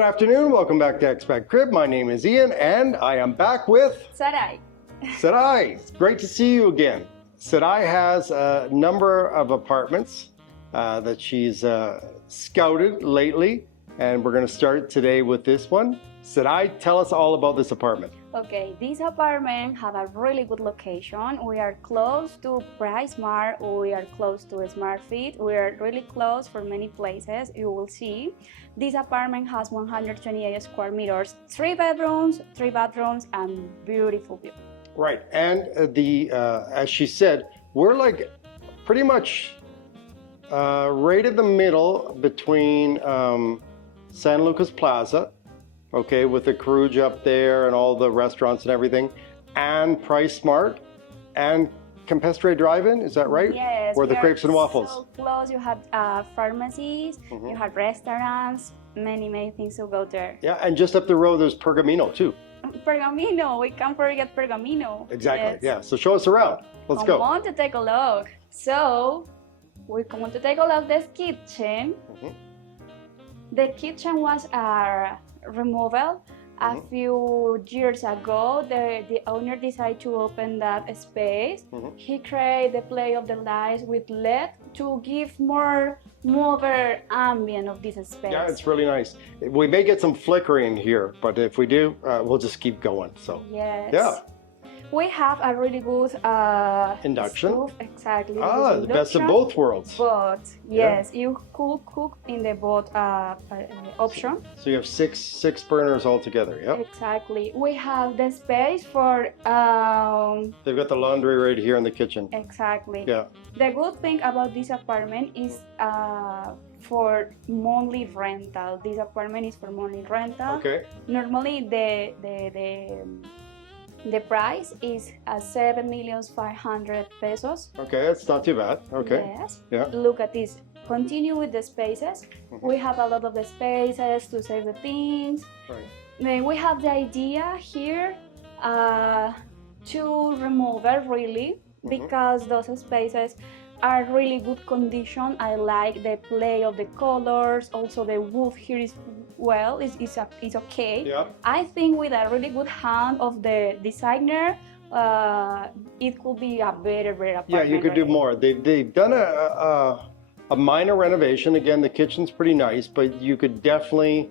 Good afternoon, welcome back to ExpatCrib. My name is Ian and I am back with Sarai. Sarai. It's great to see you again. Sarai has a number of apartments that she's scouted lately, and we're going to start today with this one. Sarai, tell us all about this apartment. Okay, this apartment have a really good location. We are close to PriceSmart, we are close to SmartFit, we are really close for many places, you will see. This apartment has 128 square meters, 3 bedrooms, 3 bathrooms, and beautiful view. Right, and as she said, we're like pretty much right in the middle between San Lucas Plaza, okay, with the Carouge up there and all the restaurants and everything, and PriceSmart and Campestre Drive-In, is that right? Yes. Or the crepes and waffles. So close, you have pharmacies, you have restaurants, many things to go there. Yeah, and just up the road there's Pergamino too. Pergamino, we can't forget Pergamino. Exactly, Yes. yeah, so show us around. Let's go. Come on to take a look. So, we come on to take a look at this kitchen. The kitchen was removal a few years ago. The owner decided to open that space. He created the play of the lights with LED to give more modern ambient of this space. Yeah, it's really nice. We may get some flickering here, but if we do, we'll just keep going. So yes. Yeah. We have a really good induction. stove. Exactly. The best of both worlds. But yes, you could cook in the both option. So you have six burners all together. Yep. Exactly. We have the space for They've got the laundry right here in the kitchen. exactly. Yeah. The good thing about this apartment is for monthly rental. This apartment is for monthly rental. Okay. Normally the price is 7,500,000 pesos. Okay, that's not too bad. Okay. Yes. Yeah. Look at this. Continue with the spaces. We have a lot of the spaces to save the things. Right. Then we have the idea here to remove it really because those spaces are really good condition. I like the play of the colors. Also the wood here is okay. Yeah. I think with a really good hand of the designer, it could be a better apartment. Yeah, you could do more. They've done a minor renovation. Again, the kitchen's pretty nice, but you could definitely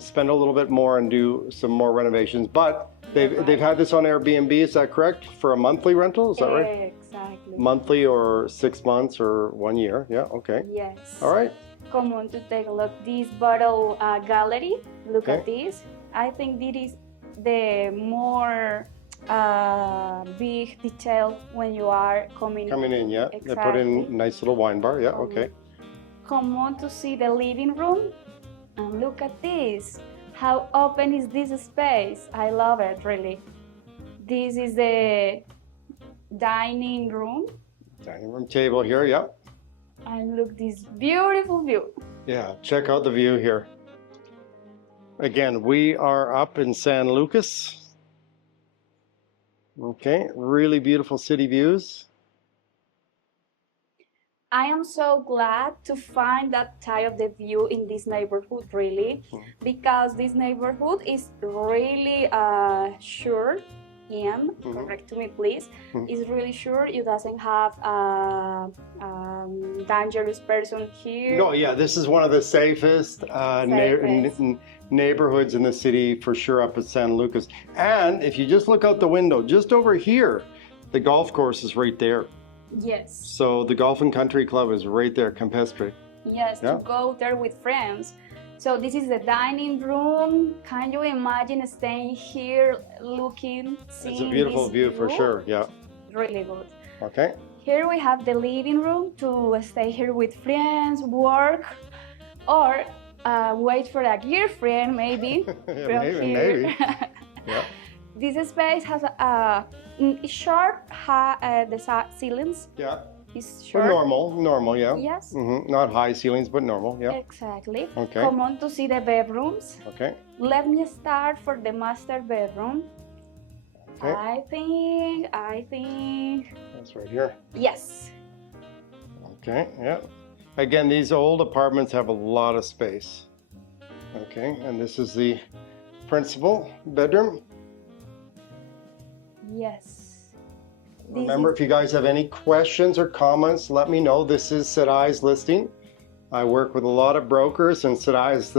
spend a little bit more and do some more renovations. But they've had this on Airbnb, is that correct? For a monthly rental, is that right? Exactly. Monthly or 6 months or 1 year. Yeah, okay. Yes. All right. Come on to take a look. This bottle gallery. Look at Okay. this. I think this is the more big detail when you are coming in, yeah. They put Exactly. in nice little wine bar. Yeah, okay. Come on to see the living room. And look at this. How open is this space? I love it, really. This is the dining room. Dining room table here, yeah. And look this beautiful view. Yeah, check out the view here. Again, we are up in San Lucas. Okay, really beautiful city views. I am so glad to find that type of the view in this neighborhood, really, because this neighborhood is really sure. Ian, correct to me, please. Is really sure you doesn't have dangerous person here. No, yeah, this is one of the safest neighborhoods in the city for sure up at San Lucas. And if you just look out the window, just over here, the golf course is right there. Yes. So the Golf and Country Club is right there, Campestre. Yes, Yeah. to go there with friends. So this is the dining room. Can you imagine staying here, looking, seeing It's a beautiful this view for sure, yeah. Really good. Okay. Here we have the living room to stay here with friends, work, or wait for a girlfriend maybe. Yeah, maybe. Yeah. This space has a short the ceilings. Yeah. Is For short. normal, yeah. Yes. Not high ceilings, but normal, yeah. Exactly. Okay. Come on to see the bedrooms. Okay. Let me start for the master bedroom. Okay. I think. That's right here. Yes. Okay, yeah. Again, these old apartments have a lot of space. Okay, and this is the principal bedroom. Yes. Remember, if you guys have any questions or comments, let me know. This is Sarai's listing. I work with a lot of brokers, and Sarai is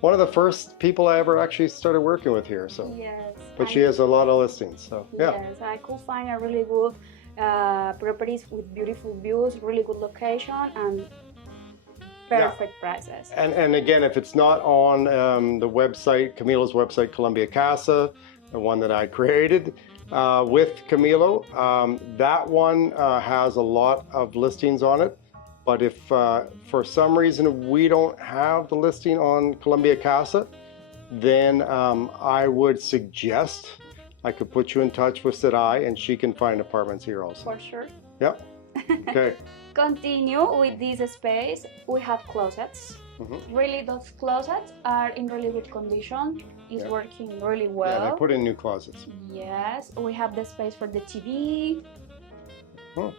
one of the first people I ever actually started working with here. So, Yes. but she has a lot of listings. So yeah. Yes, I could find a really good properties with beautiful views, really good location, and perfect prices. And again, if it's not on the website, Camilo's website, Colombia Casa, the one that I created with Camilo, that one has a lot of listings on it. But if for some reason we don't have the listing on Colombia Casa, then I would suggest I could put you in touch with Sarai, and she can find apartments here also. For sure. Yep. Okay. Continue with this space. We have closets. Really, those closets are in really good condition. It's working really well. Yeah, they put in new closets. Yes, we have the space for the TV.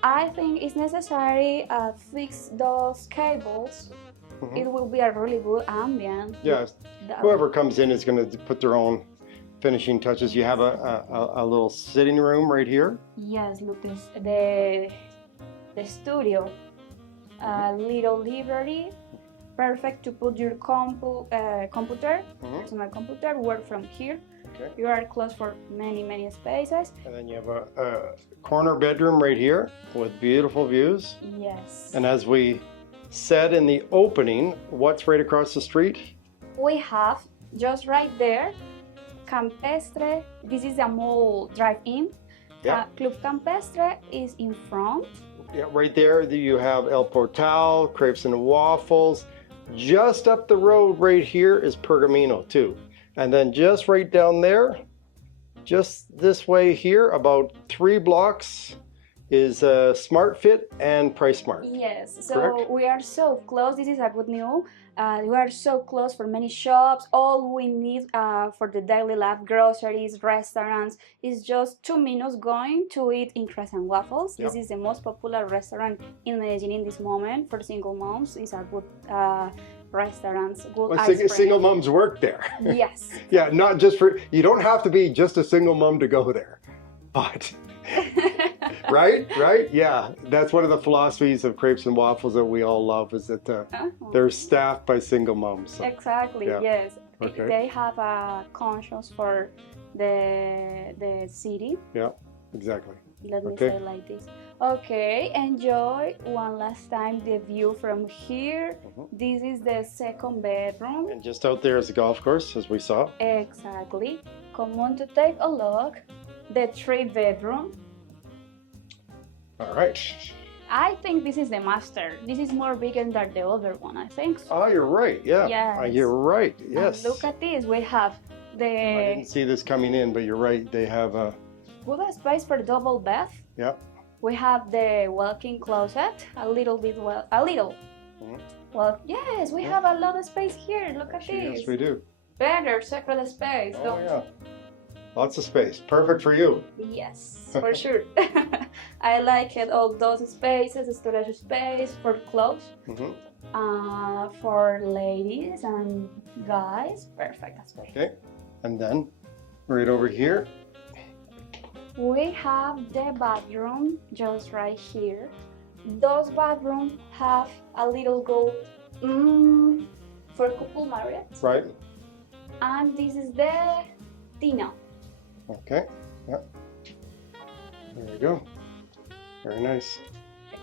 I think it's necessary fix those cables. It will be a really good ambient. Yeah, whoever comes in is going to put their own finishing touches. You have a little sitting room right here. Yes, look, this the studio, little library, perfect to put your computer, personal computer, work from here. Okay. You are close for many spaces. And then you have a corner bedroom right here with beautiful views. Yes. And as we said in the opening, what's right across the street? We have just right there, Campestre. This is a mall drive-in. Yeah. Club Campestre is in front. Yeah, right there you have El Portal, Crepes and Waffles. Just up the road right here is Pergamino too. And then just right down there, just this way here, about 3 blocks, is Smart Fit and Price Smart. Yes, so correct? We are so close. This is a good news. We are so close for many shops. All we need for the daily life, groceries, restaurants, is just 2 minutes going to eat in Crepes and Waffles. This is the most popular restaurant in Medellin in this moment for single moms. It's a good restaurants, good ice cream. Single moms work there. Yes. Yeah, not just for, you don't have to be just a single mom to go there, but right? Yeah, that's one of the philosophies of Crepes and Waffles that we all love, is that they're staffed by single moms. So. Exactly, yes. Okay. They have a conscience for the city. Yeah, exactly. Let me say like this. Okay, enjoy one last time the view from here. This is the second bedroom. And just out there is the golf course, as we saw. Exactly. Come on to take a look. The 3 bedroom. All right. I think this is the master. This is more bigger than the other one, I think. Oh, you're right. Yeah. Yes. You're right. Yes. And look at this. We have the... I didn't see this coming in, but you're right. They have a... good space for double bed. Yeah. We have the walk-in closet. A little bit, well, a little. Well, yes, we have a lot of space here. Look at this. Yes, we do. Better, separate space. Oh, yeah. Lots of space. Perfect for you. Yes, for sure. I like it. All those spaces, storage space for clothes. For ladies and guys, perfect space. Okay. And then right over here. We have the bathroom just right here. Those bathrooms have a little goal for couple marriage. Right. And this is the Tina. Okay. Yeah. There we go. Very nice.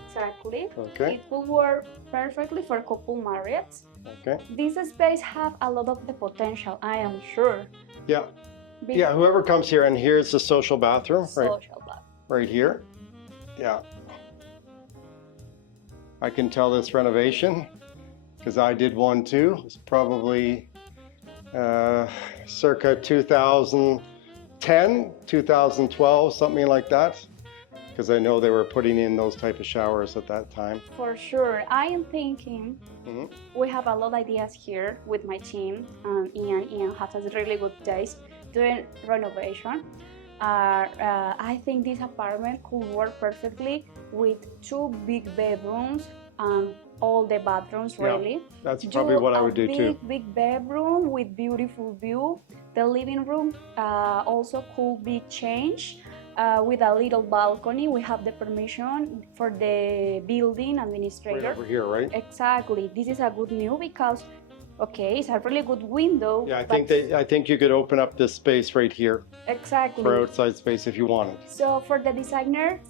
Exactly. Okay. It will work perfectly for couple marriage. Okay. This space have a lot of the potential, I am sure. Yeah. Yeah, whoever comes here, and here's the social bathroom, right here. Yeah. I can tell this renovation because I did one too. It's probably circa 2010, 2012, something like that. Because I know they were putting in those type of showers at that time. For sure. I am thinking we have a lot of ideas here with my team. Ian has a really good taste doing renovation. I think this apartment could work perfectly with 2 big bedrooms, all the bathrooms, really. That's probably what I would do too. Big bedroom with beautiful view. The living room also could be changed with a little balcony. We have the permission for the building administrator. Right over here, right? Exactly. This is a good news because, okay, it's a really good window. Yeah, I think you could open up this space right here. Exactly. For outside space if you wanted. So for the designers,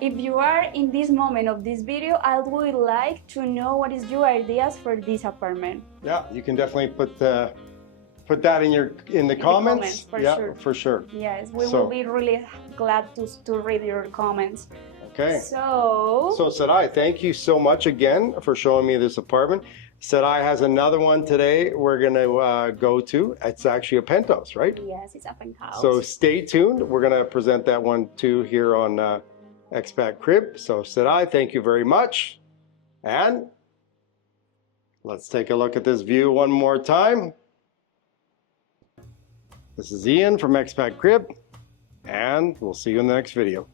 if you are in this moment of this video, I would like to know what is your ideas for this apartment. Yeah, you can definitely put that in the comments. For sure. Yes, we will be really glad to read your comments. Okay. So Sarai, thank you so much again for showing me this apartment. Sarai has another one today we're going to go to. It's actually a penthouse, right? Yes, it's a penthouse. So stay tuned. We're going to present that one too here on ExpatCrib. So Sarai, thank you very much. And let's take a look at this view one more time. This is Ian from ExpatCrib, and we'll see you in the next video.